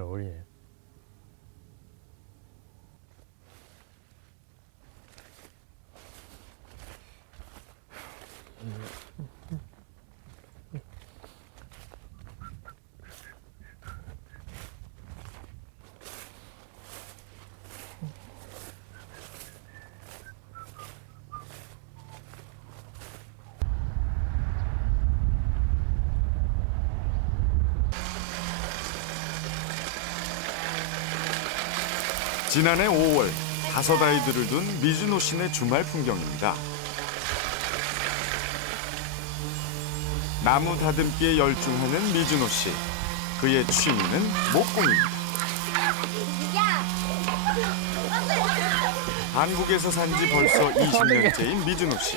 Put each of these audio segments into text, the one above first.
잘 어울리네. 지난해 5월 5아이들을 둔 미즈노 씨네 주말 풍경입니다. 나무 다듬기에 열중하는 미즈노 씨. 그의 취미는 목공입니다. 한국에서 산 지 벌써 20년째인 미즈노 씨.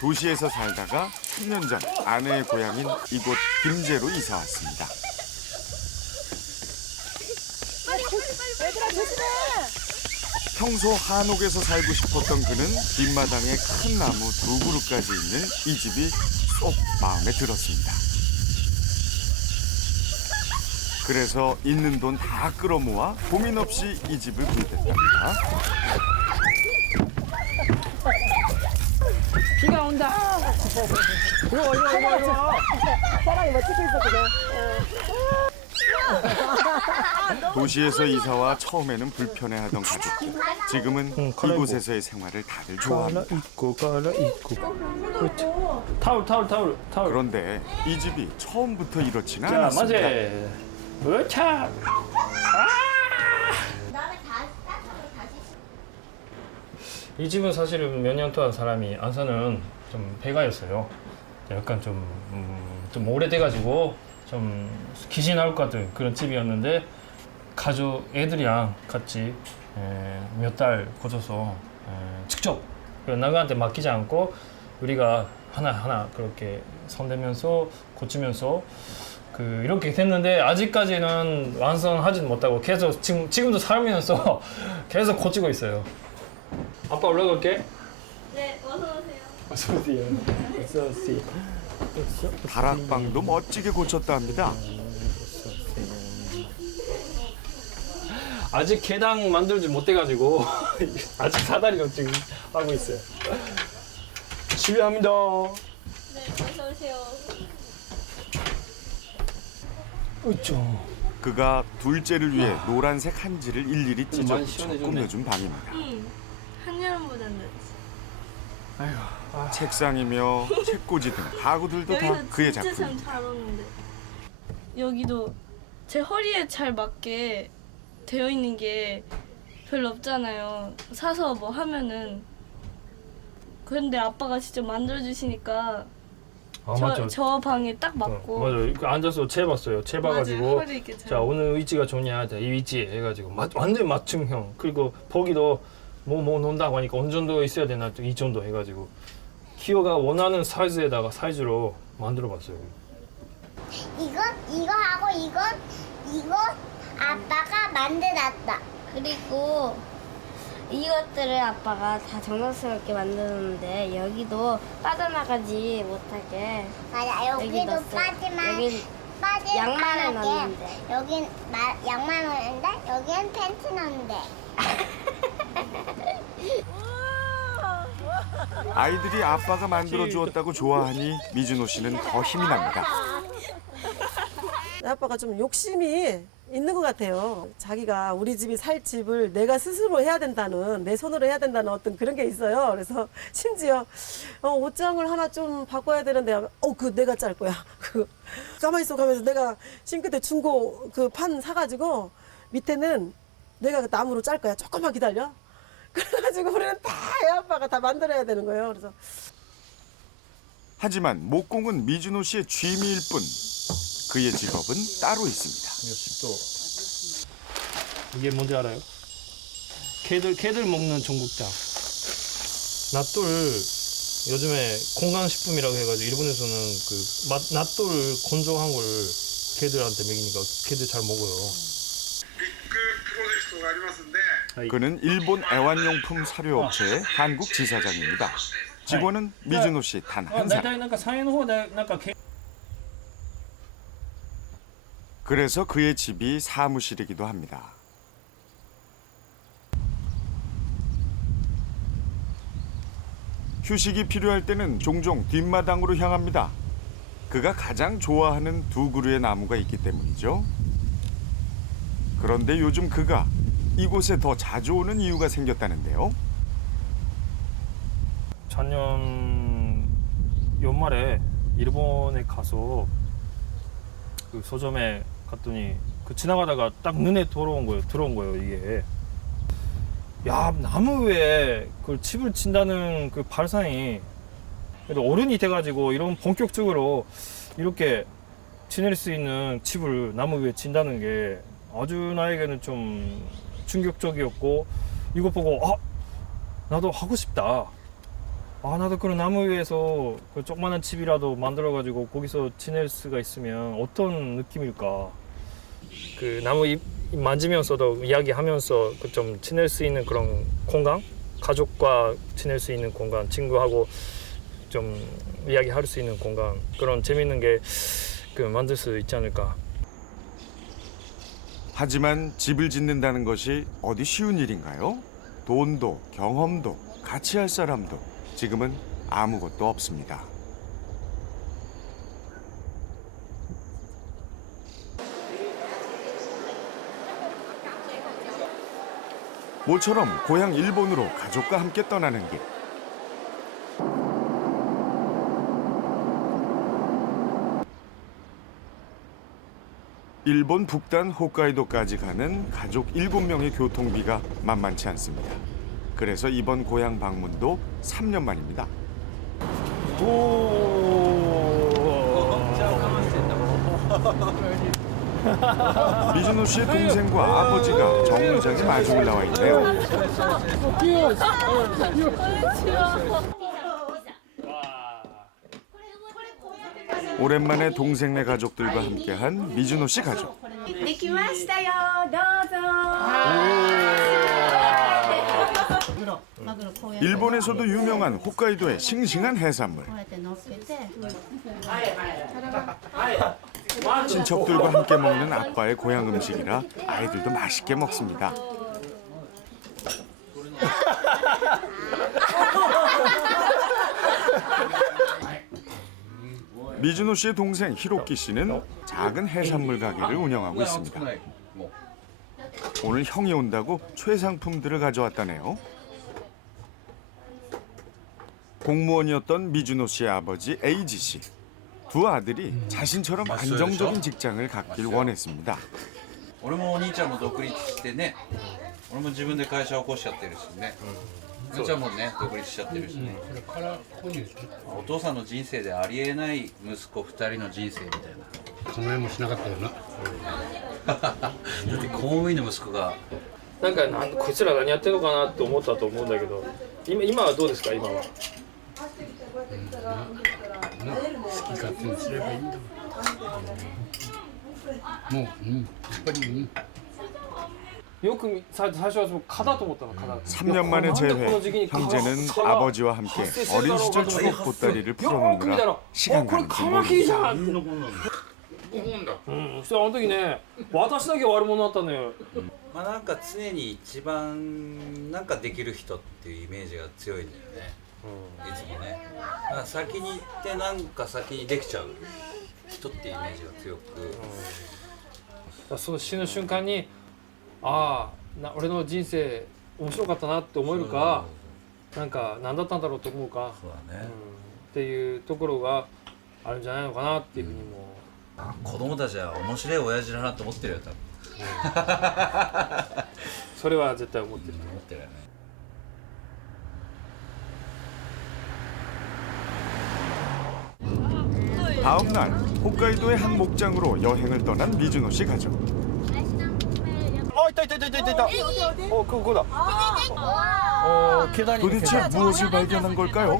도시에서 살다가 10년 전 아내의 고향인 이곳 김제로 이사 왔습니다. 평소 한옥에서 살고 싶었던 그는 뒷마당에 큰 나무 2그루까지 있는 이 집이 쏙 마음에 들었습니다. 그래서 있는 돈 다 끌어모아 고민 없이 이 집을 구입했답니다. 비가 온다. 이거. 사람이 뭐 찍고 있었거든. 도시에서 이사와 처음에는 불편해하던 가족들. 지금은 이곳에서의 생활을 다들 좋아합니다. 갈아입고. 그렇지. 타올. 그런데 이 집이 처음부터 이렇지는 자, 않았습니다. 맞아. 으차. 이 집은 사실은 몇 년 동안 사람이 안 사는 좀 배가였어요. 약간 좀 오래돼가지고 좀 귀신 나올 것 같은 그런 집이었는데 가족 애들이랑 같이 몇 달 거쳐서 직접 나그한테 맡기지 않고 우리가 하나하나 그렇게 손대면서 고치면서 이렇게 됐는데 아직까지는 완성하지는 못하고 계속 지금도 살면서 계속 고치고 있어요. 아빠 올라갈게. 네, 어서 오세요. 어서 오세요. 어서 오세요. 다락방도 멋지게 고쳤다 합니다. 아직 계단 만들지 못해가지고 아직 사다리로 지금 하고 있어요. 실례합니다. 네, 어서 오세요. 으쌰. 그가 둘째를 위해 노란색 한지를 일일이 찢어 많이 붙여 시원해졌네. 꾸며준 방입니다. 한여름보다 낫지. 책상이며 책꽂이 등 가구들도 다 여기서 그의 진짜 작품. 참 잘 오는데. 여기도 제 허리에 잘 맞게 되어 있는 게 별로 없잖아요. 사서 뭐 하면은. 그런데 아빠가 직접 만들어 주시니까 맞아. 저 방에 딱 맞고. 맞아. 그 앉아서 재봤어요. 맞아요. 재봐가지고 허리 이렇게 잘. 자 오늘 위치가 좋냐, 이 위치 해가지고 완전 맞춤형. 그리고 보기도 뭐 논다고 하니까 어느 정도 있어야 되나 이 정도 해가지고 키오가 원하는 사이즈로 만들어봤어요. 이거 하고 이거 아빠가 만들었다. 그리고 이것들을 아빠가 다 정성스럽게 만드는데 여기도 빠져나가지 못하게 맞아, 여기도 넣었어요. 빠지만 양말을 하게. 넣었는데. 여긴 양말 넣는데 여기는 팬츠 넣는데. 아이들이 아빠가 만들어 주었다고 좋아하니 미즈노 씨는 더 힘이 납니다. 아빠가 좀 욕심이 있는 것 같아요. 자기가 우리 집이 살 집을 내가 스스로 해야 된다는, 내 손으로 해야 된다는 어떤 그런 게 있어요. 그래서 심지어 옷장을 하나 좀 바꿔야 되는데 그 내가 짤 거야. 가만히 있어 가면서 내가 싱크대 중고 그 판 사가지고 밑에는 내가 그 나무로 짤 거야. 조금만 기다려. 그래가지고 우리는 다 애 아빠가 다 만들어야 되는 거예요. 그래서 하지만 목공은 미즈노 씨의 취미일 뿐 그의 직업은 따로 있습니다. 이게 뭔지 알아요? 개들 먹는 전국장. 낫돌 요즘에 건강식품이라고 해가지고 일본에서는 낫돌 건조한 걸 개들한테 먹이니까 개들 잘 먹어요. 그는 일본 애완용품 사료업체의 한국 지사장입니다. 직원은 미즈노 씨 단 한 사람. 그래서 그의 집이 사무실이기도 합니다. 휴식이 필요할 때는 종종 뒷마당으로 향합니다. 그가 가장 좋아하는 두 그루의 나무가 있기 때문이죠. 그런데 요즘 그가 이곳에 더 자주 오는 이유가 생겼다는데요. 작년 연말에 일본에 가서 그 서점에 갔더니 그 지나가다가 딱 눈에 들어온 거예요 이게. 야, 나무 위에 그 칩을 친다는 그 발상이, 그래도 어른이 돼가지고 이런 본격적으로 이렇게 지낼 수 있는 칩을 나무 위에 친다는 게 아주 나에게는 좀 충격적이었고, 이거 보고 나도 하고 싶다. 나도 그런 나무 위에서 그 조그마한 집이라도 만들어가지고 거기서 지낼 수가 있으면 어떤 느낌일까. 그 나무 잎 만지면서도 이야기하면서 그 좀 지낼 수 있는 그런 공간, 가족과 지낼 수 있는 공간, 친구하고 좀 이야기할 수 있는 공간, 그런 재밌는 게 그 만들 수 있지 않을까. 하지만 집을 짓는다는 것이 어디 쉬운 일인가요? 돈도 경험도 같이 할 사람도 지금은 아무것도 없습니다. 모처럼 고향 일본으로 가족과 함께 떠나는 길. 일본 북단 홋카이도까지 가는 가족 7명의 교통비가 만만치 않습니다. 그래서 이번 고향 방문도 3년 만입니다. 미즈노 씨의 동생과 아버지가 정류장에 마중을 나와 있네요. 오랜만에 동생네 가족들과 함께한 미즈노 씨 가족. 일본에서도 유명한 홋카이도의 싱싱한 해산물. 친척들과 함께 먹는 아빠의 고향 음식이라 아이들도 맛있게 먹습니다. 미즈노 씨의 동생 히로키 씨는 작은 해산물 가게를 운영하고 있습니다. 오늘 형이 온다고 최상품들을 가져왔다네요. 공무원이었던 미즈노 씨의 아버지 에이지 씨. 두 아들이 자신처럼 안정적인 직장을 갖길 원했습니다. 俺もお兄ちゃんも独立してね、俺も自分で会社を起こしちゃってるしね、お兄ちゃんもね独立しちゃってるしね、お父さんの人生でありえない息子2人の人生みたいな考えもしなかったよな。だって公務員の息子がなんかこいつら何やってるのかなって思ったと思うんだけど、今はどうですか？今は好き勝手にすればいいんだもん。もう、やっぱり、よく最初は蚊だと思ったの。蚊だ。 3년 만에 재회, 형제는 아버지와 함께 어린 시절 추억 보따리를 풀어놓느라 시간 가는 줄 모릅니다. そしたらあの時ね、私だけ悪者だったのよ。まあなんか常に一番なんかできる人っていうイメージが強いんだよね、いつもね。だから先に行ってなんか先にできちゃう人っていうイメージが強く、その死ぬ瞬間に、俺の人生面白かったなって思えるか、なんか何だったんだろうと思うか、そうだね、っていうところがあるんじゃないのかなっていうふうにも。子供たちは面白い親父だなと思ってるよ多分。それは絶対思ってる。思ってるよね。 다음 날 홋카이도의 한 목장으로 여행을 떠난 미즈노 씨 가족. 있다. 그거다. 계단이. 도대체 무엇을 발견한 걸까요?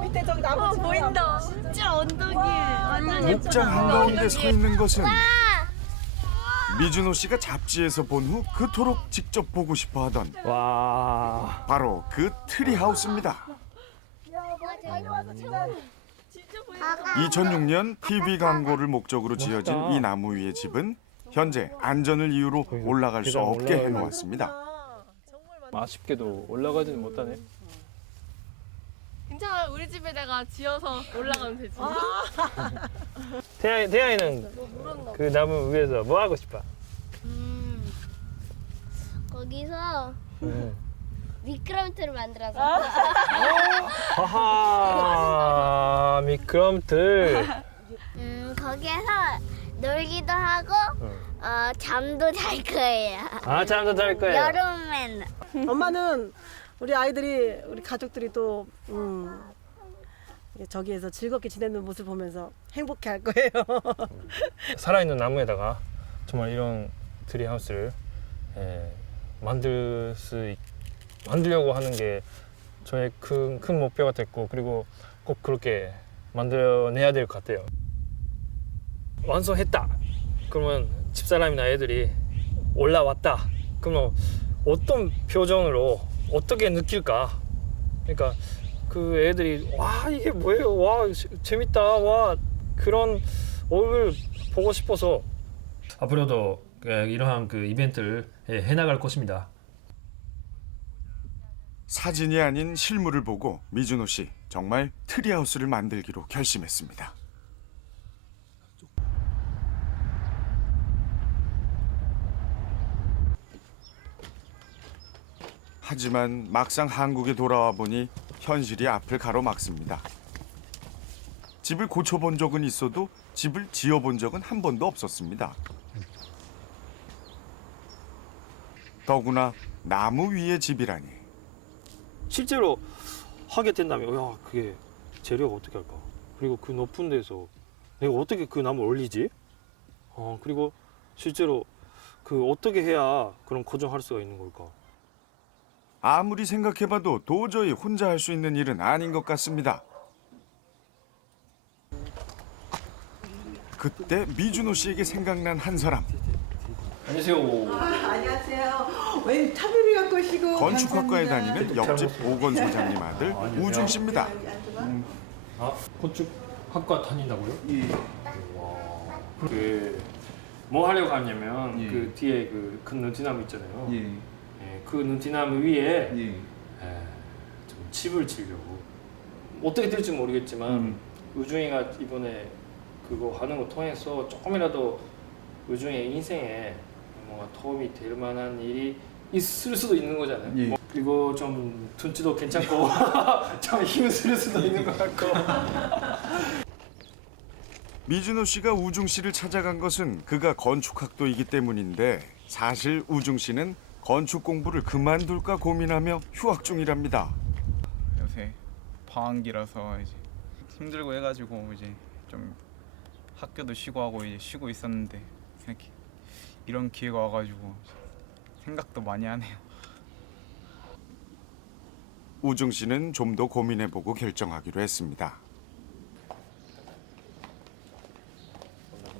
밑에 저기 나무 보인다. 진짜 언덕이. 목장 한가운데 서 있는 것은 미즈노 씨가 잡지에서 본 후 그토록 직접 보고 싶어 하던 바로 그 트리하우스입니다. 진짜 보인다. 2006년 TV 광고를 목적으로 지어진 멋있다. 이 나무 위의 집은 현재 안전을 이유로 올라갈 수 계단 없게 올라가야 해놓았습니다. 아쉽게도 올라가지는 못하네. 괜찮아, 우리 집에다가 지어서 올라가면 되지. 태양이는 그 나무 위에서 뭐 하고 싶어? 거기서 음. 미끄럼틀을 만들어서 하하 미끄럼틀. 거기에서 놀기도 하고 잠도 잘 거예요. 아 잠도 잘 거예요. 여름엔 엄마는 우리 아이들이 우리 가족들이 또 저기에서 즐겁게 지내는 모습 보면서 행복해할 거예요. 살아있는 나무에다가 정말 이런 트리하우스를 만들려고 하는 게 저의 큰 목표가 됐고, 그리고 꼭 그렇게 만들어내야 될 것 같아요. 완성했다. 그러면 집사람이나 애들이 올라왔다. 그러면 어떤 표정으로 어떻게 느낄까? 그러니까 그 애들이 와 이게 뭐예요? 와 재밌다. 와 그런 얼굴 보고 싶어서 앞으로도 이러한 그 이벤트를 해나갈 것입니다. 사진이 아닌 실물을 보고 미준호 씨 정말 트리하우스를 만들기로 결심했습니다. 하지만 막상 한국에 돌아와 보니 현실이 앞을 가로막습니다. 집을 고쳐본 적은 있어도 집을 지어본 적은 한 번도 없었습니다. 더구나 나무 위의 집이라니. 실제로 하게 된다면 야 그게 재료가 어떻게 할까? 그리고 그 높은 데서 내가 어떻게 그 나무를 올리지? 그리고 실제로 그 어떻게 해야 그런 고정할 수가 있는 걸까? 아무리 생각해봐도 도저히 혼자 할 수 있는 일은 아닌 것 같습니다. 그때 미준호 씨에게 생각난 한 사람. 안녕하세요. 안녕하세요. 웬 차비를 갖고 오시고 건축학과에 감사합니다. 다니는 옆집 보건 소장님 아들 우중 씨입니다. 아 건축학과 다닌다고요? 예. 와. 그뭐 하려고 하냐면 그 뒤에 그 큰 느티나무 있잖아요. 예. 그 느티나무 위에 예. 좀 집을 지려고. 어떻게 될지 모르겠지만 우중이가 이번에 그거 하는 거 통해서 조금이라도 우중의 인생에 뭔가 도움이 될 만한 일이 있을 수도 있는 거잖아요. 예. 그리고 좀 둔치도 괜찮고 좀 힘을 쓸 수도 있는 것 같고. 미준호 씨가 우중 씨를 찾아간 것은 그가 건축학도이기 때문인데 사실 우중 씨는 건축 공부를 그만둘까 고민하며 휴학 중이랍니다. 요새 방학이라서 이제 힘들고 해가지고 이제 좀 학교도 쉬고 하고 이제 쉬고 있었는데 이런 기회가 와가지고 생각도 많이 하네요. 우중 씨는 좀 더 고민해보고 결정하기로 했습니다.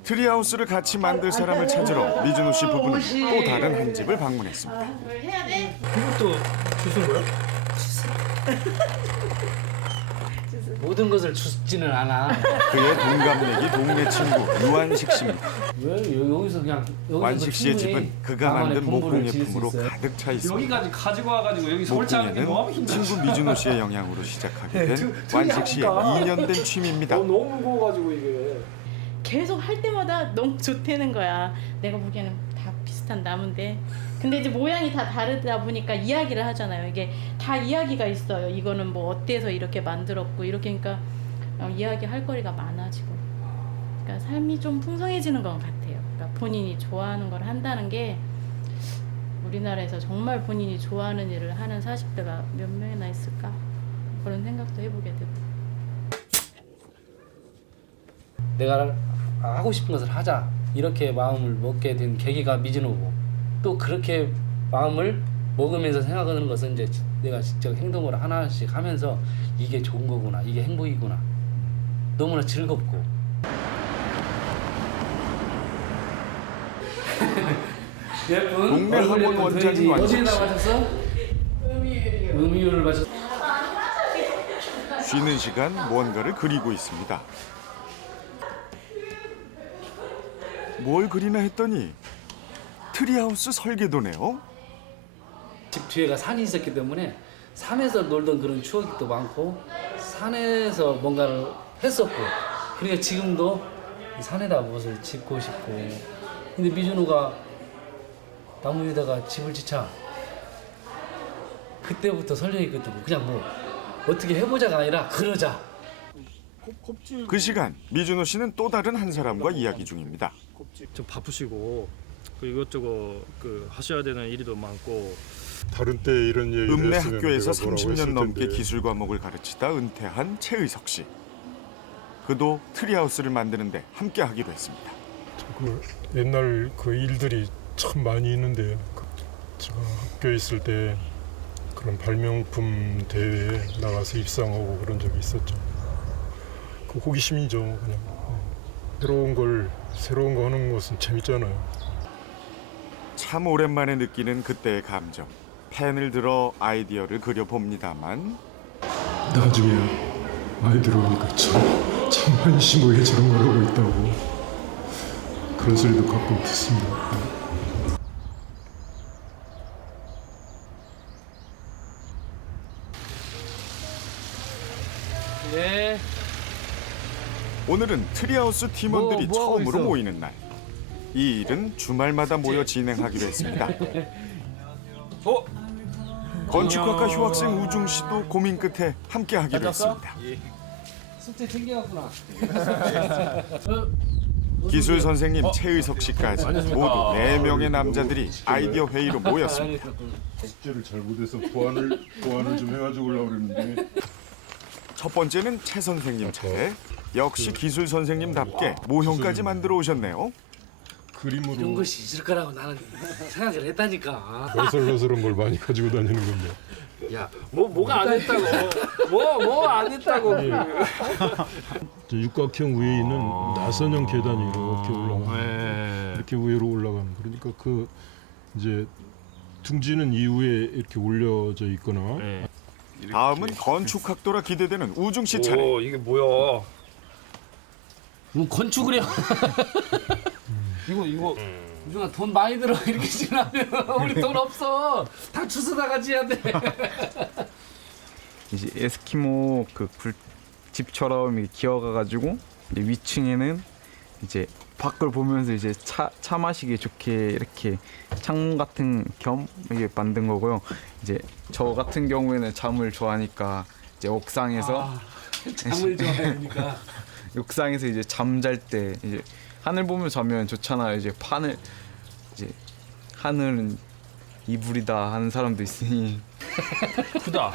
트리하우스를 같이 만들 사람을 찾으러 미준호 씨 부부는 또 다른 한 집을 방문했습니다. 이것도 주신 거야? 모든 것을 주지는 않아. 그의 동갑내기 동네 친구 유한식 씨입니다. 왜 여기서 그냥 완식 씨의 집은 그가 만든 목공예품으로 가득 차 있습니다. 여기까지 가지고 와가지고 여기 설치하는 게 너무 목공예는 힘들어. 친구 미준호 씨의 영향으로 시작하게 된 완식 씨의 2년 된 취미입니다. 너무 무거워가지고 이게. 계속 할 때마다 너무 좋다는 거야. 내가 보기에는 다 비슷한 나무인데 근데 이제 모양이 다 다르다 보니까 이야기를 하잖아요. 이게 다 이야기가 있어요. 이거는 뭐 어때서 이렇게 만들었고 이렇게 하니까 이야기할 거리가 많아지고 그러니까 삶이 좀 풍성해지는 것 같아요. 그러니까 본인이 좋아하는 걸 한다는 게 우리나라에서 정말 본인이 좋아하는 일을 하는 40대가 몇 명이나 있을까? 그런 생각도 해보게 되고 내가 하고 싶은 것을 하자 이렇게 마음을 먹게 된 계기가 미진호고 또 그렇게 마음을 먹으면서 생각하는 것은 이제 내가 직접 행동을 하나씩 하면서 이게 좋은 거구나 이게 행복이구나 너무나 즐겁고 동네 학원 원장인 완식 씨. 어디에다 마셨어? 음이유를 마셨어. 쉬는 시간 무언가를 그리고 있습니다. 뭘 그리나 했더니 트리하우스 설계도네요. 집 뒤에가 산이 있었기 때문에 산에서 놀던 그런 추억이 또 많고 산에서 뭔가를 했었고 그러니까 지금도 이 산에다 무엇을 짓고 싶고 근데 미준우가 나무 위에다가 집을 짓자 그때부터 설레이 끝이고 그냥 뭐 어떻게 해보자가 아니라 그러자. 그 시간 미준호 씨는 또 다른 한 사람과 이야기 중입니다. 좀 바쁘시고 그 이것저것 하셔야 되는 일이 더 많고 다른 때 이런 얘기를 읍내 했으면 학교에서 내가 뭐라고 30년 했을 넘게 텐데. 기술 과목을 가르치다 은퇴한 최의석 씨. 그도 트리하우스를 만드는데 함께 하기로 했습니다. 그 옛날 그 일들이 참 많이 있는데 제가 학교에 있을 때 그런 발명품 대회에 나가서 입상하고 그런 적이 있었죠. 그 호기심이죠, 그냥. 새로운 거 하는 것은 재밌잖아요. 참 오랜만에 느끼는 그때의 감정. 펜을 들어 아이디어를 그려봅니다만 나중에 아이들 오니까 참 한심하게 저런 걸 하고 있다고 그런 소리도 가끔 듣습니다. 예. 오늘은 트리하우스 팀원들이 뭐 하고 처음으로 있어? 모이는 날. 이 일은 주말마다 모여 진행하기로 했습니다. 건축학과 휴학생 우중 씨도 고민 끝에 함께 하기로 했습니다. 숙제 챙겨갔구나. 기술 선생님 최의석 씨까지 모두 4명의 남자들이 아이디어 회의로 모였습니다. 숙제를 잘못해서 보완을 좀 해가지고 오려고 그랬는데 첫 번째는 최 선생님 차례. 역시 기술 선생님답게 모형까지 만들어 오셨네요. 이런 그림으로 것이 있을 거라고 나는 생각을 했다니까. 너설너설한 걸 많이 가지고 다니는 건데. 야 뭐가 안 했다고 뭐 안 했다고 저 육각형 위에 있는 나선형 계단이 이렇게 올라가 이렇게 위로 올라가는 그러니까 그 이제 둥지는 이후에 이렇게 올려져 있거나 다음은 건축학도라 기대되는 우중 씨 차례. 이게 뭐야 뭐 건축을 해요. 이거 우중아 돈 많이 들어 이렇게 지나면 우리 돈 없어. 다 주워 다 가져야 돼. 이제 에스키모 그 집처럼 이렇게 기어가가지고 이제 위층에는 이제 밖을 보면서 이제 차 마시기 좋게 이렇게 창문 같은 겸 이게 만든 거고요. 이제 저 같은 경우에는 잠을 좋아하니까 이제 옥상에서 잠을 좋아하니까 옥상에서 이제 잠잘 때 이제 하늘 보며 자면 좋잖아요. 이제 하늘은 이불이다 하는 사람도 있으니 크다.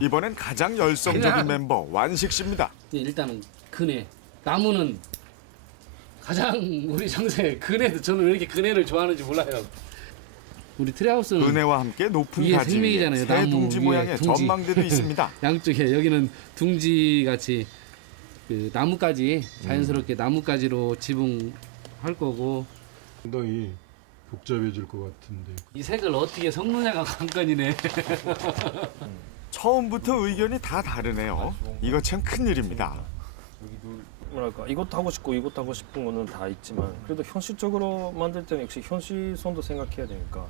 이번엔 가장 열성적인 멤버 완식 씨입니다. 일단은 그네 나무는 가장 우리 정세 그네도 저는 왜 이렇게 그네를 좋아하는지 몰라요. 우리 트리하우스는 은혜와 함께 높은 이게 가지 위에 생명이잖아요. 새 나무 둥지 위에 모양의 둥지. 전망대도 있습니다. 양쪽에 여기는 둥지 같이 그 나무까지 자연스럽게 나무까지로 지붕할 거고 상당히 복잡해질 것 같은데. 이 색을 어떻게 섞느냐가 관건이네. 처음부터 의견이 다 다르네요. 이거 참 큰일입니다. 뭐랄까 이것도 하고 싶고 이것도 하고 싶은 거는 다 있지만 그래도 현실적으로 만들 때는 역시 현실성도 생각해야 되니까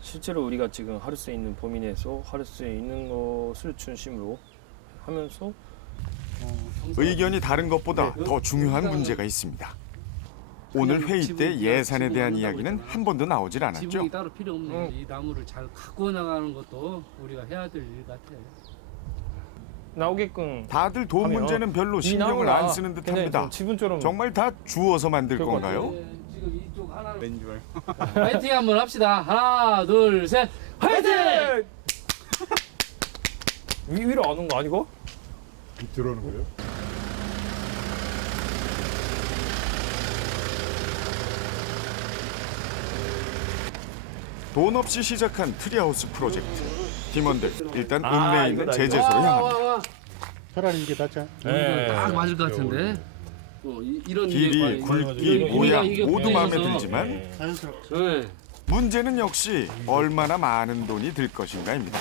실제로 우리가 지금 할 수 있는 범위 내에서 할 수 있는 것을 중심으로 하면서 의견이 다른 것보다 더 중요한 문제가 있습니다. 오늘 회의 때 예산에 대한 이야기는 한 번도 나오질 않았죠. 지붕이 따로 필요 없는 이 나무를 잘 갖고 나가는 것도 우리가 해야 될 일 같아. 나오게끔 다들 돈 하면 문제는 별로 이 신경을 나무가 안 쓰는 그냥 듯합니다. 좀 지분처럼 정말 다 주워서 만들 그럴 것 건가요? 지금 이쪽 하나를 왠지 말. 파이팅 한번 합시다. 하나, 둘, 셋, 파이팅! 위로 안 온 거 아니고? 밑으로 하는 거예요? 돈 없이 시작한 트리하우스 프로젝트. 팀원들 일단 읍내에 있는 이거다, 제재소로 향합니다. 차라리 이게 낫자. 딱 맞을 것 같은데. 이런 길이, 굵기, 모양 모두 마음에 들지만 네. 문제는 역시 얼마나 많은 돈이 들 것인가입니다.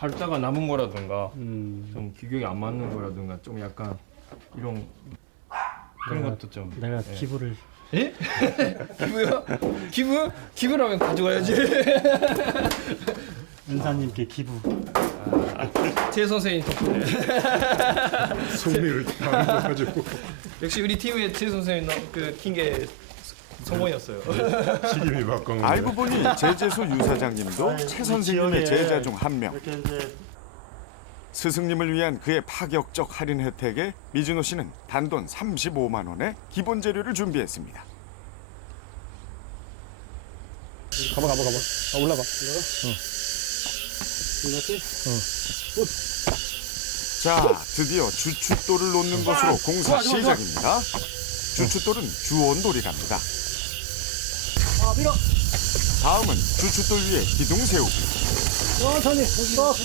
밟다가 남은 거라든가 좀 규격이 안 맞는 거라든가 좀 약간 이런 그런 것도 좀 내가 기부를 예? 기부요? 기부라면 가져가야지. 은사님께 기부. 제 선생님 덕분에 승리를 가지고 역시 우리 팀의 제 선생님 킹게 성공이었어요. 시김이 바꾼 알고 보니 제재소 유사장님도 최 선생님의 제자 중 한 명. 이렇게 이제 스승님을 위한 그의 파격적 할인 혜택에 미즈노 씨는 단돈 35만 원의 기본 재료를 준비했습니다. 가봐. 올라가. 자, 드디어 주춧돌을 놓는 것으로 공사 시작입니다. 주춧돌은 주원돌이랍니다. 다음은 주춧돌 위에 기둥 세우기. 천천히 스톱.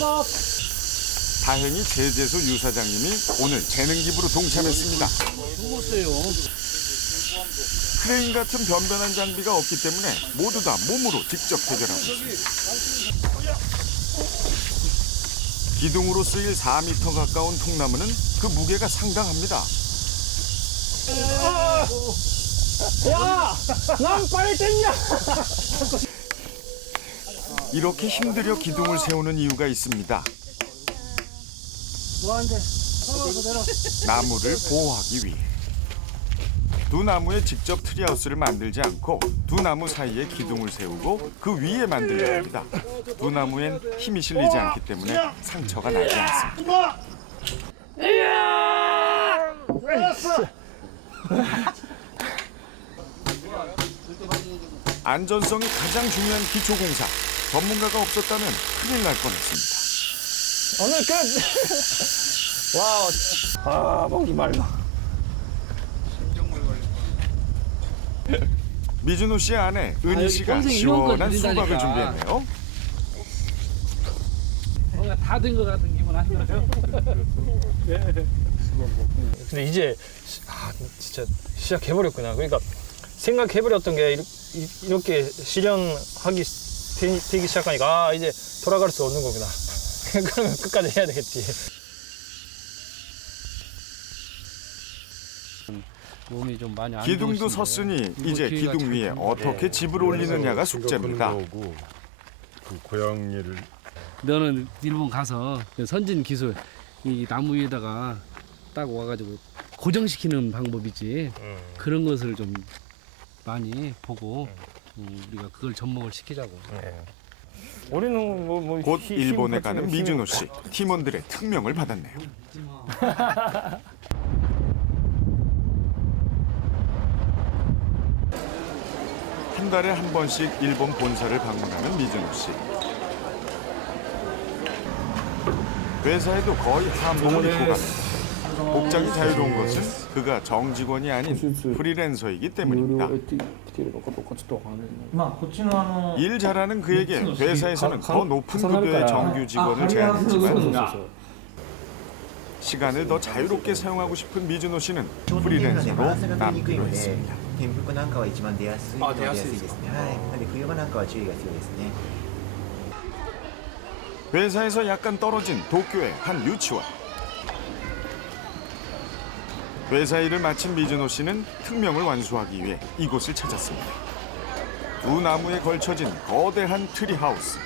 다행히 제재소 유사장님이 오늘 재능 기부로 동참했습니다. 크레인 같은 변변한 장비가 없기 때문에 모두 다 몸으로 직접 해결하고 있습니다. 기둥으로 쓰일 4m 가까운 통나무는 그 무게가 상당합니다. 난 빨리 땡겨. 이렇게 힘들여 기둥을 세우는 이유가 있습니다. 너한테 서서 내려. 나무를 보호하기 위해. 두 나무에 직접 트리하우스를 만들지 않고 두 나무 사이에 기둥을 세우고 그 위에 만들려 합니다. 두 나무엔 힘이 실리지 않기 때문에 상처가 나지 않습니다. 안전성이 가장 중요한 기초공사. 전문가가 없었다면 큰일 날 뻔했습니다. 오늘 끝. 와우. 목이 말라. 미즈노 씨의 아내 은희 씨가 시원한 수박을 준비했네요. 뭔가 다 된 것 같은 기분 아시죠? 근데 이제 진짜 시작해버렸구나. 그러니까 생각해버렸던 게 이렇게 실현하기 되기 시작하니까 이제 돌아갈 수 없는 거구나. 그러면 끝까지 해야 되겠지. 몸이 좀 많이 안 기둥도 좋으신데 섰으니 이거 이제 기회가 기둥 위에 참 어떻게 집을 올리느냐가 숙제입니다. 그 고양이를 너는 일본 가서 선진 기술 이 나무 위에다가 딱 와가지고 고정시키는 방법이지 그런 것을 좀 많이 보고 우리가 그걸 접목을 시키자고. 우리는 곧 일본에 가는 미즈노 씨. 팀원들의 특명을 받았네요. 한 달에 한 번씩 일본 본사를 방문하는 미즈노 씨. 회사에도 거의 한복을 입고 갑니다. 복장이 자유로운 것은 그가 정직원이 아닌 프리랜서이기 때문입니다. 일 잘하는 그에게 회사에서는 더 높은 급여의 정규 직원을 제안했지만 시간을 더 자유롭게 사용하고 싶은 미즈노 씨는 프리랜서로 남기로 했습니다. 転覆なんかは一番出やすいですね。はい。なので冬場なんかは注意が必要ですね。 회사에서 약간 떨어진 도쿄의 한 유치원. 회사 일을 마친 미즈노 씨는 특명을 완수하기 위해 이곳을 찾았습니다. 두 나무에 걸쳐진 거대한 트리하우스.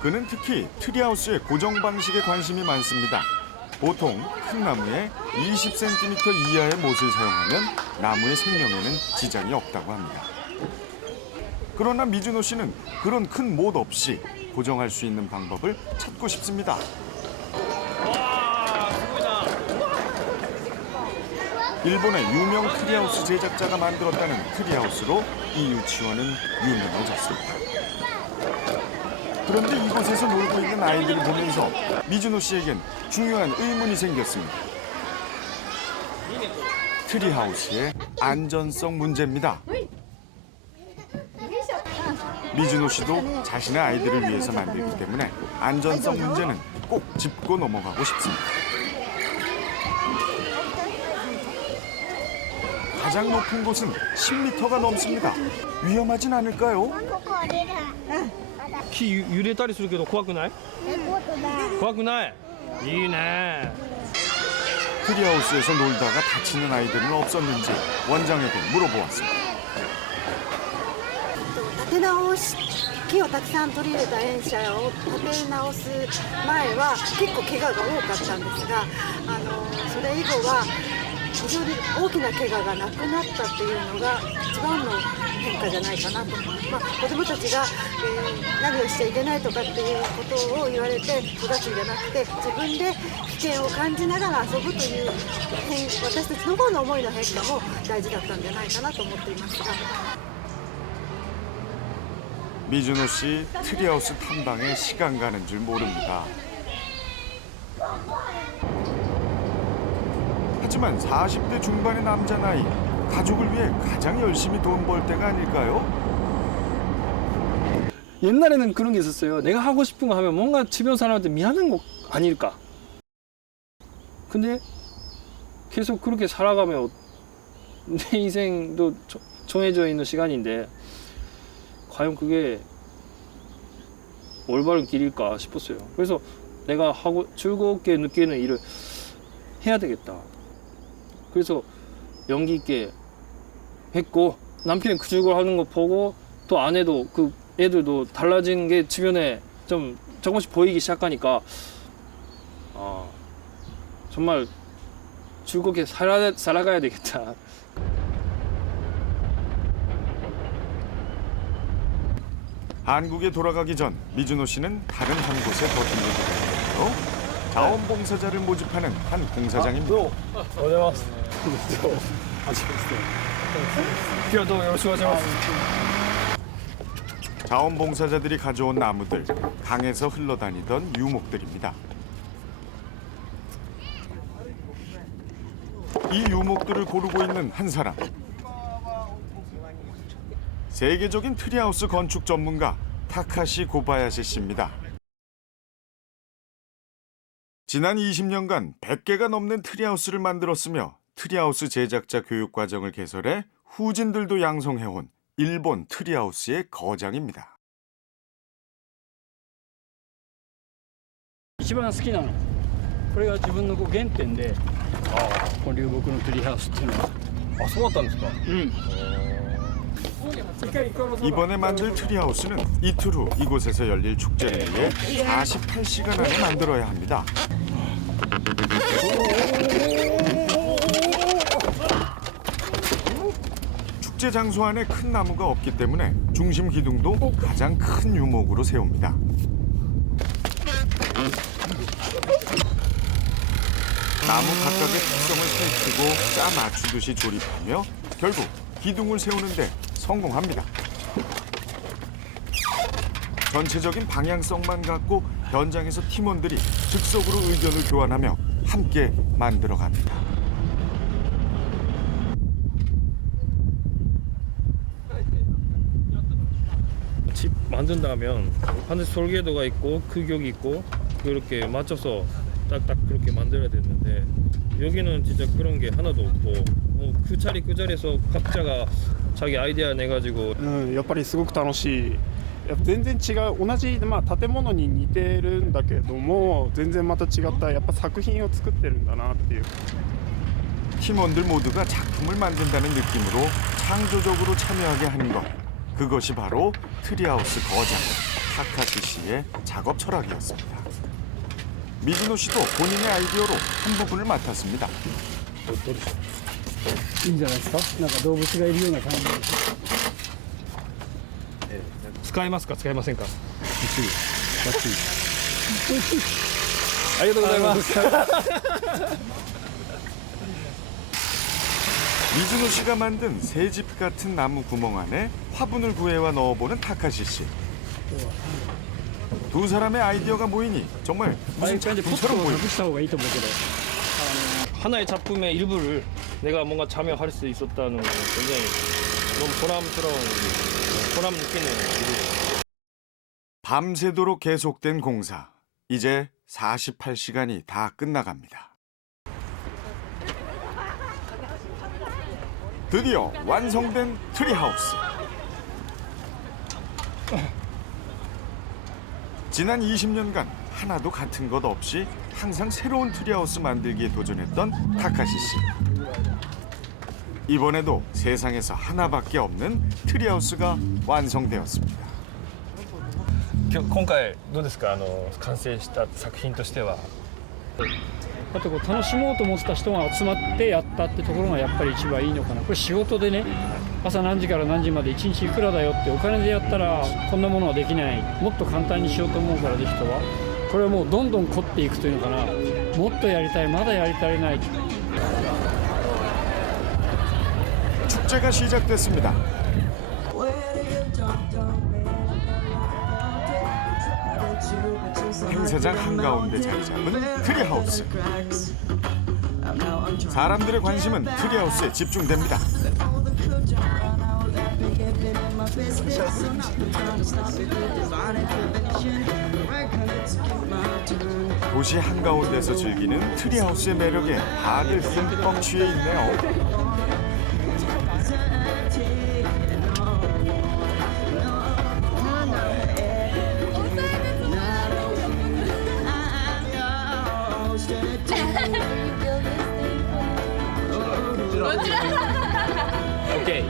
그는 특히 트리하우스의 고정 방식에 관심이 많습니다. 보통 큰 나무에 20cm 이하의 못을 사용하면 나무의 생명에는 지장이 없다고 합니다. 그러나 미즈노 씨는 그런 큰 못 없이 고정할 수 있는 방법을 찾고 싶습니다. 일본의 유명 트리하우스 제작자가 만들었다는 트리하우스로 이 유치원은 유명해졌습니다. 그런데 이곳에서 놀고 있는 아이들을 보면서 미즈노 씨에겐 중요한 의문이 생겼습니다. 트리하우스의 안전성 문제입니다. 미즈노 씨도 자신의 아이들을 위해서 만들기 때문에 안전성 문제는 꼭 짚고 넘어가고 싶습니다. 가장 높은 곳은 10m가 넘습니다. 위험하진 않을까요? ここ降りる。木揺れたりするけど怖くない？怖くない？いいね。 트리하우스에서 놀다가 다치는 아이들은 없었는지 원장에게 물어보았습니다. 立て直し木をたくさん取り入れた園舎を立て直す前は結構怪我が多かったんですが、それ以後は非常に大きな怪我がなくなったっていうのが一番の変化じゃないかなと思います。子どもたちが、何をしちゃいけないとかっていうことを言われて育つんじゃなくて、自分で危険を感じながら遊ぶという私たちの方の思いの変化も大事だったんじゃないかなと思っていますが。 미준호 씨 트리하우스 탐방에 시간 가는 줄 모릅니다. 하지만 40대 중반의 남자 나이, 가족을 위해 가장 열심히 돈 벌 때가 아닐까요? 옛날에는 그런 게 있었어요. 내가 하고 싶은 거 하면 뭔가 주변 사람한테 미안한 거 아닐까. 근데 계속 그렇게 살아가면 내 인생도 정해져 있는 시간인데 과연 그게 올바른 길일까 싶었어요. 그래서 내가 하고 즐겁게 느끼는 일을 해야 되겠다. 그래서 용기 있게 했고 남편이 그 즐거워하는 거 보고 또 아내도 그 애들도 달라진 게 주변에 좀 조금씩 보이기 시작하니까 정말 즐겁게 살아가야 되겠다. 한국에 돌아가기 전 미준호 씨는 다른 한 곳에 더 들려있는데요. 자원봉사자를 모집하는 한 공사장입니다. 자원봉사자들이 가져온 나무들, 강에서 흘러다니던 유목들입니다. 이 유목들을 고르고 있는 한 사람. 세계적인 트리하우스 건축 전문가 타카시 고바야시 씨입니다. 지난 20년간 100개가 넘는 트리하우스를 만들었으며 트리하우스 제작자 교육 과정을 개설해 후진들도 양성해온 일본 트리하우스의 거장입니다. 一番好きなの。これが自分の原点で、この流木のツリーハウスっていうのは。あ、そうだったんですか。 이번에 만들 트리하우스는 이틀 후 이곳에서 열릴 축제를 위해 48시간 안에 만들어야 합니다. 축제 장소 안에 큰 나무가 없기 때문에 중심 기둥도 가장 큰 유목으로 세웁니다. 나무 각각의 특성을 살피고 짜 맞추듯이 조립하며 결국 기둥을 세우는데 성공합니다. 전체적인 방향성만 갖고 현장에서 팀원들이 즉석으로 의견을 교환하며 함께 만들어갑니다. 집 만든다면 반드시 설계도가 있고 규격이 있고 그렇게 맞춰서 딱딱 그렇게 만들어야 되는데 여기는 진짜 그런 게 하나도 없고 뭐 그 자리에서 각자가 자기 아이디어 내가지고 やっぱりすごく楽しい。全然違う同じ、建物に似てるんだけども全然また違ったやっぱ作品を作ってるんだなっていう 팀원들 모두가 작품을 만든다는 느낌으로 창조적으로 참여하게 하는 것. 그것이 바로 트리하우스 거장 타카시 씨의 작업 철학이었습니다. 미준호 씨도 본인의 아이디어로 한 부분을 맡았습니다. いいんじゃないですか。なんか動物がいるような感じ。使えますか使えませんか。バッチリ。ありがとうございます。 미준호 씨가 만든 새집 같은 나무 구멍 안에 화분을 구해와 넣어보는 타카시 씨. 두 사람의 아이디어가 모이니 정말 무슨 작품처럼 보입니다. 하나의 작품의 일부를 내가 뭔가 참여할 수 있었다는 건 굉장히 너무 보람 느끼는 일이에요. 밤새도록 계속된 공사. 이제 48시간이 다 끝나갑니다. 드디어 완성된 트리하우스. 지난 20년간 하나도 같은 것 없이 항상 새로운 트리하우스 만들기에 도전했던 타카시 씨. 이번에도 세상에서 하나밖에 없는 트리하우스가 완성되었습니다. 今回どうですか完成した作品としては。だってこう楽しもうと思ってた人が集まってやったってところがやっぱり一番いいのかな。これ仕事でね、朝何時から何時まで1日いくらだよってお金でやったらこんなものはできない。もっと簡単にしようと思うからで人はこれはもうどんどん凝っていくというのかな。もっとやりたい、まだやり足りない。 축제가 시작됐습니다. 행사장 한가운데 자리 잡은 트리하우스. 사람들의 관심은 트리하우스에 집중됩니다. 도시 한가운데서 즐기는 트리하우스의 매력에 다들 흠뻑 취해 있네요. 오케이.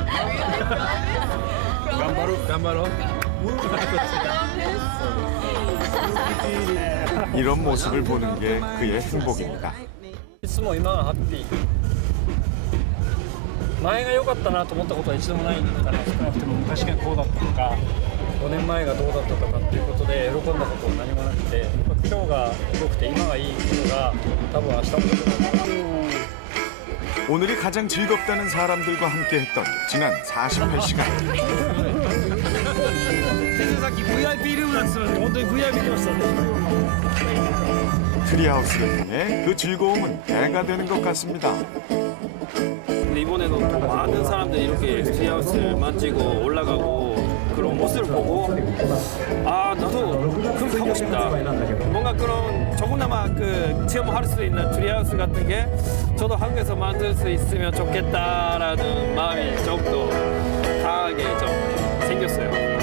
간바로. 이런 모습을 보는 게 그의 행복입니다. いつも今はハッピー。前が良かったなと思ったことは一度もないんだな。少なくても昔がこうだったとか、5年前がどうだったとかっていうことで喜んだことは何もなくて、今日が良くて今がいいことが多分明日も良くなる。 오늘이 가장 즐겁다는 사람들과 함께했던 지난 48시간. 트리하우스를 통해 그 즐거움은 배가 되는 것 같습니다. 이번에도 또 많은 사람들이 이렇게 트리하우스를 만지고 올라가고 그런 모습을 보고 아 나도 그렇게 하고 싶다. 뭔가 그런 조금나마 그 체험할 수 있는 트리하우스 같은 게 저도 한국에서 만들 수 있으면 좋겠다라는 마음이 조금 더 강하게 좀 생겼어요.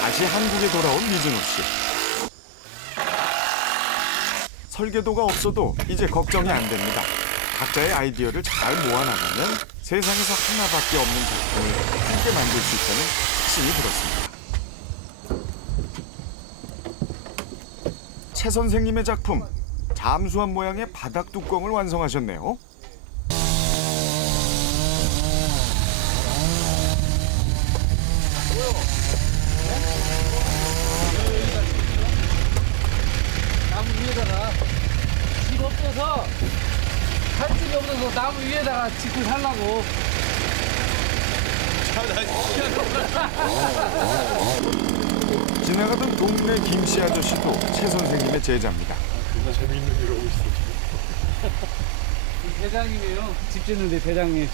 다시 한국에 돌아온 미준호 씨. 설계도가 없어도 이제 걱정이 안 됩니다. 각자의 아이디어를 잘 모아나가면 세상에서 하나밖에 없는 작품을 함께 만들 수 있다는 확신이 들었습니다. 최 선생님의 작품, 잠수함 모양의 바닥 뚜껑을 완성하셨네요. 나무 위에다가 집 없어서 살 집이 없어서 나무 위에다가 집을 살라고. 지나가던 동네 김씨 아저씨도 최 선생님의 제자입니다. 재미있는 일 하고 있어. 대장님이에요. 집 짓는데 대장님.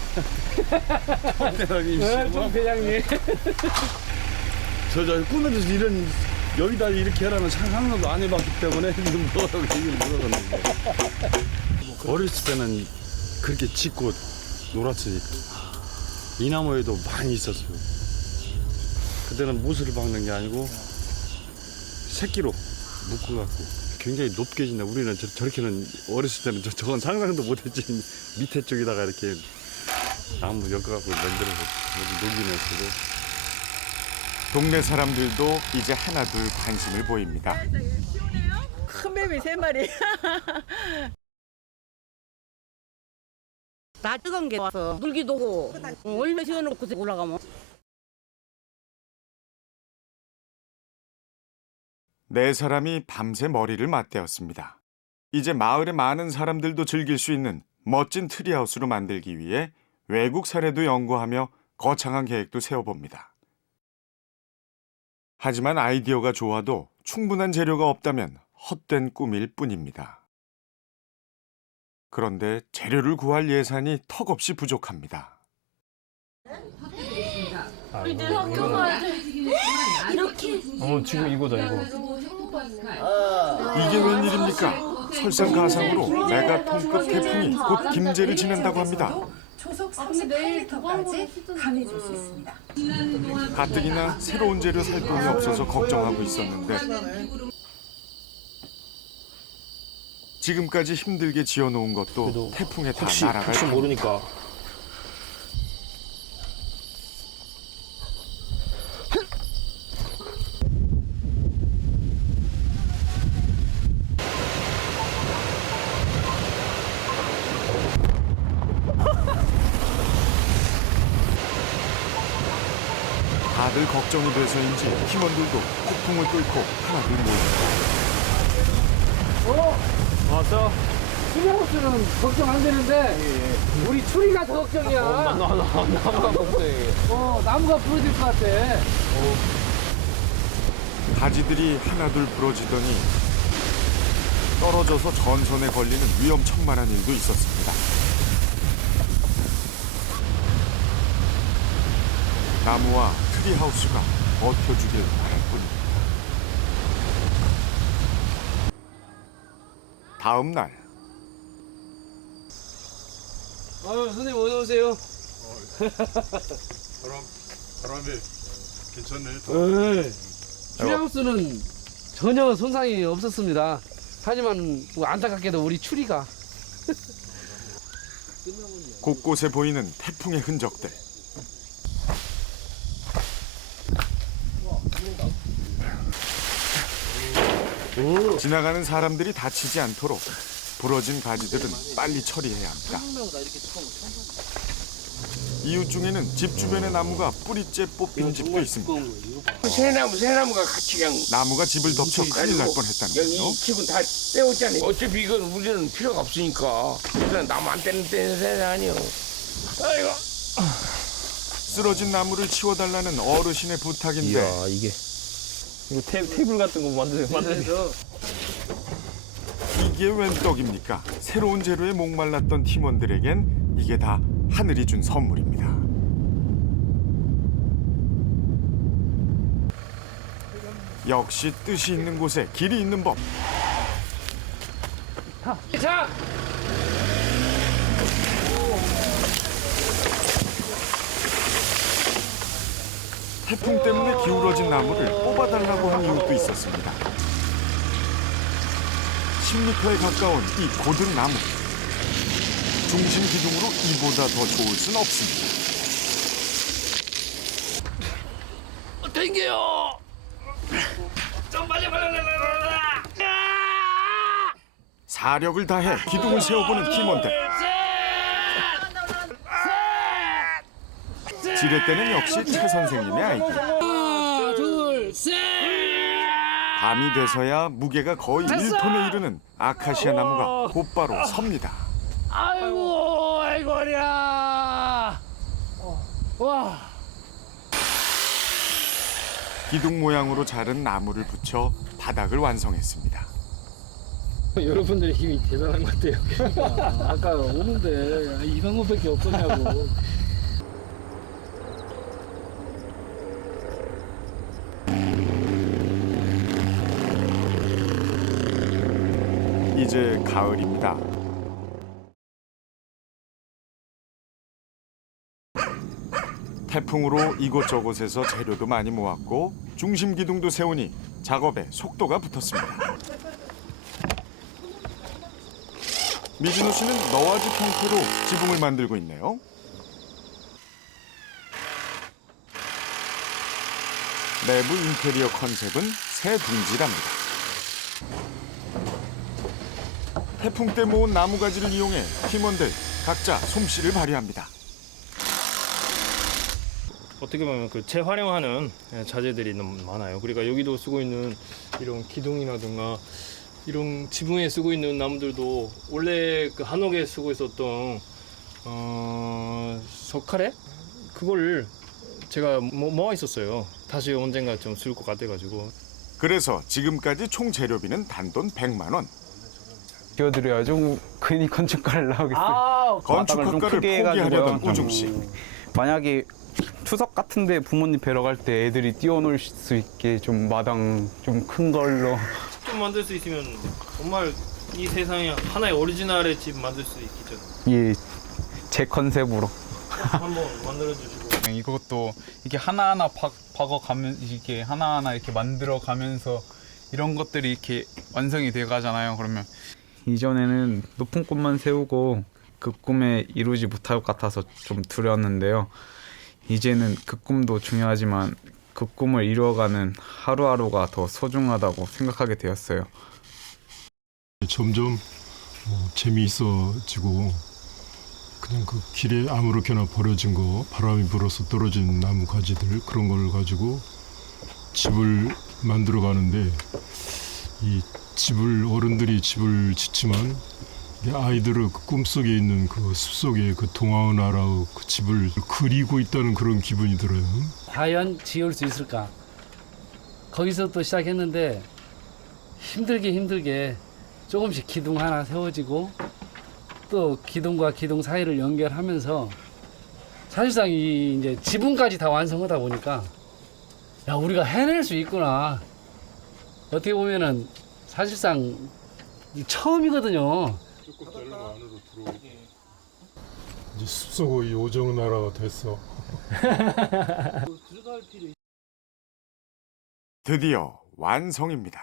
좀 대장님. 저 꿈에서 이런 여기다 이렇게 하라는 상상도 안 해봤기 때문에 뭐라고 얘기를 물어봤는데 어렸을 때는 그렇게 짓고 놀았으니까 이 나무에도 많이 있었어요. 그때는 못을 박는 게 아니고 새끼로 묶어갖고 굉장히 높게 짓나. 우리는 저렇게는 어렸을 때는 저건 상상도 못했지. 밑에 쪽에다가 이렇게 나무 엮어갖고 만들어서 녹이는 쓰고. 동네 사람들도 이제 하나둘 관심을 보입니다. 큰 뱀이 3마리. 다 뜨거운 게 와서 물기도 오고 얼마 시원하고 올라가면. 네 사람이 밤새 머리를 맞대었습니다. 이제 마을의 많은 사람들도 즐길 수 있는 멋진 트리하우스로 만들기 위해 외국 사례도 연구하며 거창한 계획도 세워봅니다. 하지만 아이디어가 좋아도 충분한 재료가 없다면 헛된 꿈일 뿐입니다. 그런데 재료를 구할 예산이 턱없이 부족합니다. 이제 학교 가야 돼. 이렇게. 지금 이거다 이거. 이게 웬일입니까? 설상가상으로 메가톤급 태풍이 곧 김제를 지낸다고 합니다. 초속 38m까지 강해질 수 있습니다. 가뜩이나 새로운 재료 살 돈이 없어서 걱정하고 있었는데 지금까지 힘들게 지어놓은 것도 태풍에 다 날아갈 혹시 겁니다. 모르니까. 다들 걱정이 돼서인지 팀원들도 폭풍을 뚫고 하나둘 모입니다. 왔어? 추리하우스는 걱정 안 되는데 우리 추리가 더 걱정이야. 나무가 걱정해. 나무가 부러질 것 같아. 가지들이 하나둘 부러지더니 떨어져서 전선에 걸리는 위험천만한 일도 있었습니다. 나무와 트리하우스가 버텨주길 바랄 뿐입니다. 다음 날 선생님 어서 오세요. 바람이 괜찮네. 추리하우스는 전혀 손상이 없었습니다. 하지만 뭐 안타깝게도 우리 추리가 곳곳에 보이는 태풍의 흔적들. 지나가는 사람들이 다치지 않도록 부러진 가지들은 빨리 처리해야 합니다. 이웃 중에는 집 주변의 나무가 뿌리째 뽑힌 집도 있습니다. 새나무가 같이 그냥 나무가 집을 덮쳐 큰일 날 뻔했다는 여기 거죠. 이 집은 다 떼었잖아요. 어차피 이건 우리는 필요가 없으니까 그냥 나무 안 떼는 떼는 아니요. 아이고. 쓰러진 나무를 치워달라는 어르신의 부탁인데 이야 이게 이거 테이블 같은 거 만들어서. 이게 웬 떡입니까? 새로운 재료에 목말랐던 팀원들에겐 이게 다 하늘이 준 선물입니다. 역시 뜻이 있는 곳에 길이 있는 법. 자. 태풍 때문에 기울어진 나무를 뽑아달라고 한 이웃도 있었습니다. 10m에 가까운 이 고든 나무. 중심 기둥으로 이보다 더 좋을 순 없습니다. 땡겨요. 좀 빨리. 사력을 다해 기둥을 세워보는 팀원들. 지렛대는 역시 최 선생님의 아이디어. 하나, 둘, 셋. 밤이 돼서야 무게가 거의 1톤에 이르는 아카시아 나무가 곧바로 섭니다. 아이고야. 와. 기둥 모양으로 자른 나무를 붙여 바닥을 완성했습니다. 여러분들의 힘이 대단한 것 같아요. 아까 오는데 이 방법밖에 없었냐고. 이제 가을입니다. 태풍으로 이곳저곳에서 재료도 많이 모았고 중심 기둥도 세우니 작업에 속도가 붙었습니다. 미진호 씨는 너와지 형태로 지붕을 만들고 있네요. 내부 인테리어 컨셉은 새 둥지랍니다. 태풍 때 모은 나무가지를 이용해 팀원들 각자 솜씨를 발휘합니다. 어떻게 보면 그 재활용하는 자재들이 너무 많아요. 그러니까 여기도 쓰고 있는 이런 기둥이라든가 이런 지붕에 쓰고 있는 나무들도 원래 그 한옥에 쓰고 있었던 석가래 그걸 제가 모아 있었어요. 다시 언젠가 좀 쓸 것 같아가지고. 그래서 지금까지 총 재료비는 단돈 100만 원. 지어드려야죠. 괜히 건축가를 나오겠어요. 건축학과를 포기하려던 우중 씨. 만약에 추석 같은데 부모님 뵈러 갈 때 애들이 뛰어놀 수 있게 좀 마당 좀 큰 걸로. 좀 만들 수 있으면 정말 이 세상에 하나의 오리지널의 집 만들 수 있겠죠. 예, 제 컨셉으로. 한번 만들어 주시고. 이것도 이렇게 하나하나 박아가면 이게 하나하나 이렇게 만들어 가면서 이런 것들이 이렇게 완성이 돼 가잖아요. 그러면 이전에는 높은 꿈만 세우고 그 꿈에 이루지 못할 것 같아서 좀 두려웠는데요. 이제는 그 꿈도 중요하지만 그 꿈을 이루어가는 하루하루가 더 소중하다고 생각하게 되었어요. 점점 재미있어지고 그냥 그 길에 아무렇게나 버려진 거, 바람이 불어서 떨어진 나무 가지들 그런 걸 가지고 집을 만들어 가는데 이 집을 어른들이 집을 짓지만 아이들은 그 꿈속에 있는 그 숲속에 그 동화의 나라의 그 집을 그리고 있다는 그런 기분이 들어요. 과연 지을 수 있을까? 거기서 또 시작했는데 힘들게 조금씩 기둥 하나 세워지고 또 기둥과 기둥 사이를 연결하면서 사실상 이 이제 지붕까지 다 완성하다 보니까 야 우리가 해낼 수 있구나. 어떻게 보면은 사실상 처음이거든요. 이제 숲속의 요정 나라가 됐어. 드디어 완성입니다.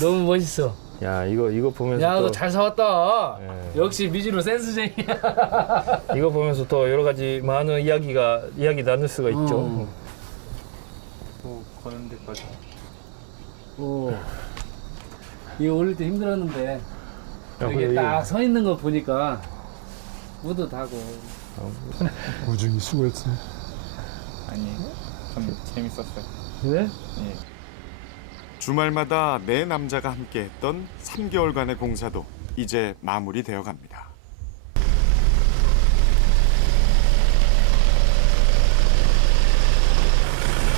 너무 멋있어. 야 이거 보면서 야 또, 이거 잘 사왔다. 예. 역시 미주로 센스쟁이야. 이거 보면서 또 여러 가지 많은 이야기 나눌 수가 있죠. 또 거는 데까지. 오. 이거 올릴 때 힘들었는데 근데 이게 딱 서 있는 거 보니까 뿌듯하고. 고중이 수고했어. 아니, 좀 재밌었어요. 그래? 예. 주말마다 네 남자가 함께했던 3개월간의 공사도 이제 마무리되어 갑니다.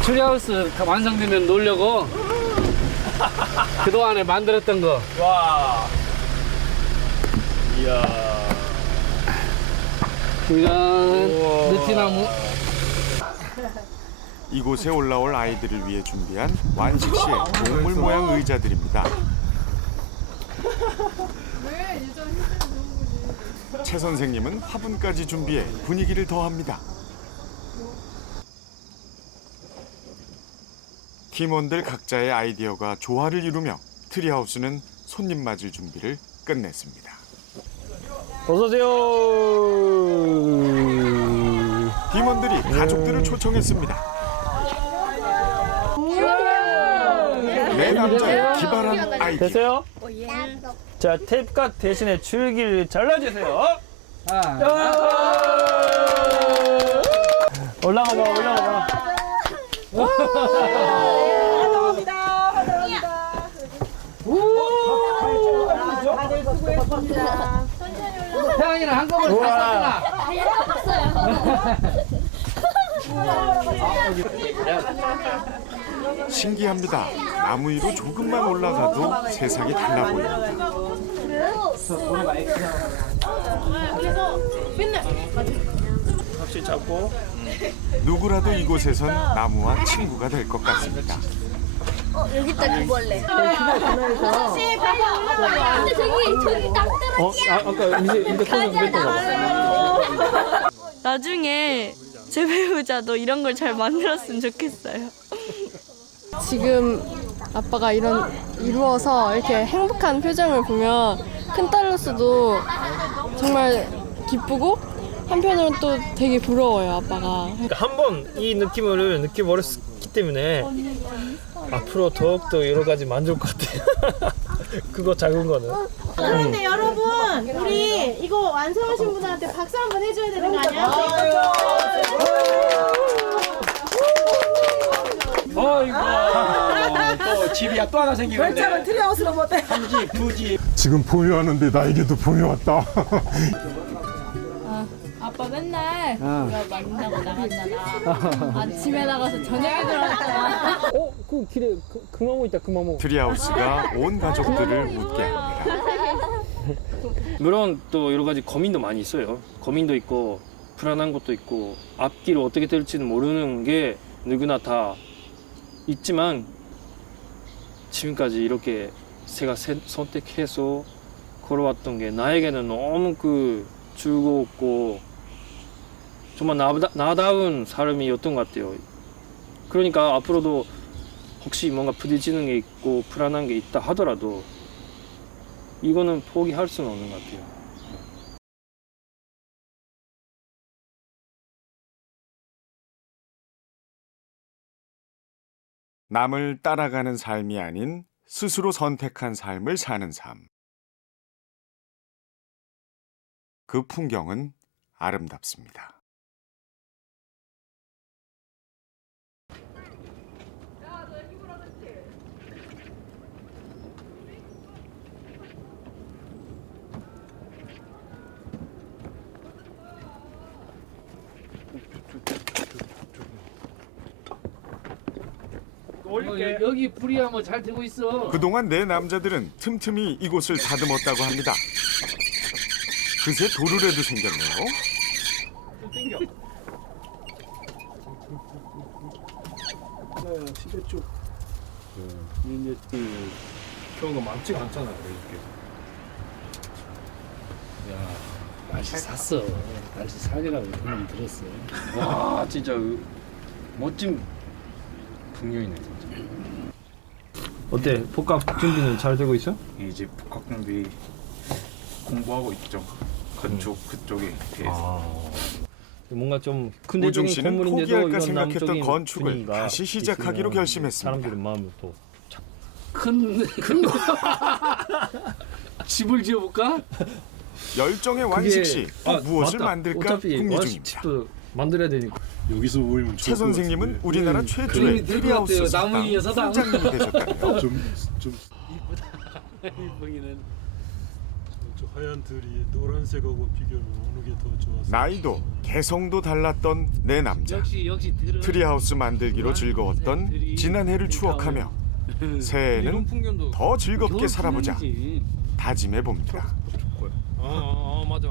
트리하우스 완성되면 놀려고 그동안에 만들었던 거. 와. 이야. 이런 느티나무. 이곳에 올라올 아이들을 위해 준비한 완식시의 동물 모양 의자들입니다. 최 선생님은 화분까지 준비해 분위기를 더합니다. 팀원들 각자의 아이디어가 조화를 이루며 트리하우스는 손님 맞을 준비를 끝냈습니다. 어서오세요. 팀원들이 가족들을 초청했습니다. 네 남자의 기발한 아이디어. 됐어요? 자, 테이프갓 대신에 줄기를 잘라주세요. 올라가봐. 다들 수고했습니다. 태양이는 한꺼번에 다 신기합니다. 나무 위로 조금만 올라가도 세상이 달라 보입니다. 그래서 맨날 확실히 잡고. 누구라도 이곳에선 나무와 친구가 될 것 같습니다. 여기 있다 기벌레. 혹시 근데 저기 딱 아까 밑에 터져서 뺐던 거. 나중에 제 배우자도 이런 걸 잘 만들었으면 좋겠어요. 지금 아빠가 이루어서 이렇게 행복한 표정을 보면 큰딸로서도 정말 기쁘고 한편으로는 또 되게 부러워요, 아빠가. 한 번 이 느낌을 느껴버렸기 때문에 앞으로 더욱더 여러 가지 만들 것 같아요. 그거 작은 거는. 그런데 여러분, 우리 이거 완성하신 분한테 박수 한번 해줘야 되는 거 아니야? 어이구, 또 집이야 또 하나 생기는데. 별장은 트리하우스로 못해. 한 집, 두 집. 지금 봄이 왔는데 나에게도 봄이 왔다. 아빠 맨날 어. 우리가 만나고 나갔잖아. 아침에 나가서 저녁에 들어왔잖아. 그 길에 금화모 있다, 금화모. 트리하우스가 온 가족들을 웃게 합니다. 물론 또 여러 가지 고민도 많이 있어요. 고민도 있고 불안한 것도 있고 앞길 어떻게 될지는 모르는 게 누구나 다 있지만 지금까지 이렇게 제가 선택해서 걸어왔던 게 나에게는 너무 즐거웠고 정말 나다운 삶이었던 것 같아요. 그러니까 앞으로도 혹시 뭔가 부딪히는 게 있고 불안한 게 있다 하더라도 이거는 포기할 수는 없는 것 같아요. 남을 따라가는 삶이 아닌 스스로 선택한 삶을 사는 삶. 그 풍경은 아름답습니다. 여기 불이야 뭐 잘 되고 있어. 그동안 네 남자들은 틈틈이 이곳을 다듬었다고 합니다. 그새 도르래도 생겼네요. 시대 쪽. 이제 그런 거 많지가 않잖아요, 이렇게. 야, 날씨 샀어. 날씨 살리라고 돈을 들었어. 와, 진짜 멋진 풍경이네, 진짜. 어때? 복학 준비는 잘 되고 있어? 이제 복학 준비 공부하고 있죠. 그쪽에 대해서. 뭔가 좀 우중 근대적인 씨는 건물인데도 포기할까 이런 생각했던 남쪽인 건축을 분위기가 다시 시작하기로 있으면 결심했습니다. 사람들의 마음을 또 큰 집을 지어볼까? 열정의 완식 씨, 또 무엇을 만들까 궁리 중입니다. 집도 만들어야 되니까. 여기서 모이면 최 선생님은 우리나라 최초의 그림이 될 것 트리하우스 같아요. 사당 나무 위에 서당. 팀장님이 되셨다네요. 좀 이쁘기는. 저 하얀 들이 노란색하고 비교하면 어느 게 더 좋았어? 나이도 개성도 달랐던 네 남자. 역시 트리하우스 만들기로 즐거웠던 지난해를 추억하며 새해에는 더 즐겁게 살아보자 다짐해 봅니다. 맞아.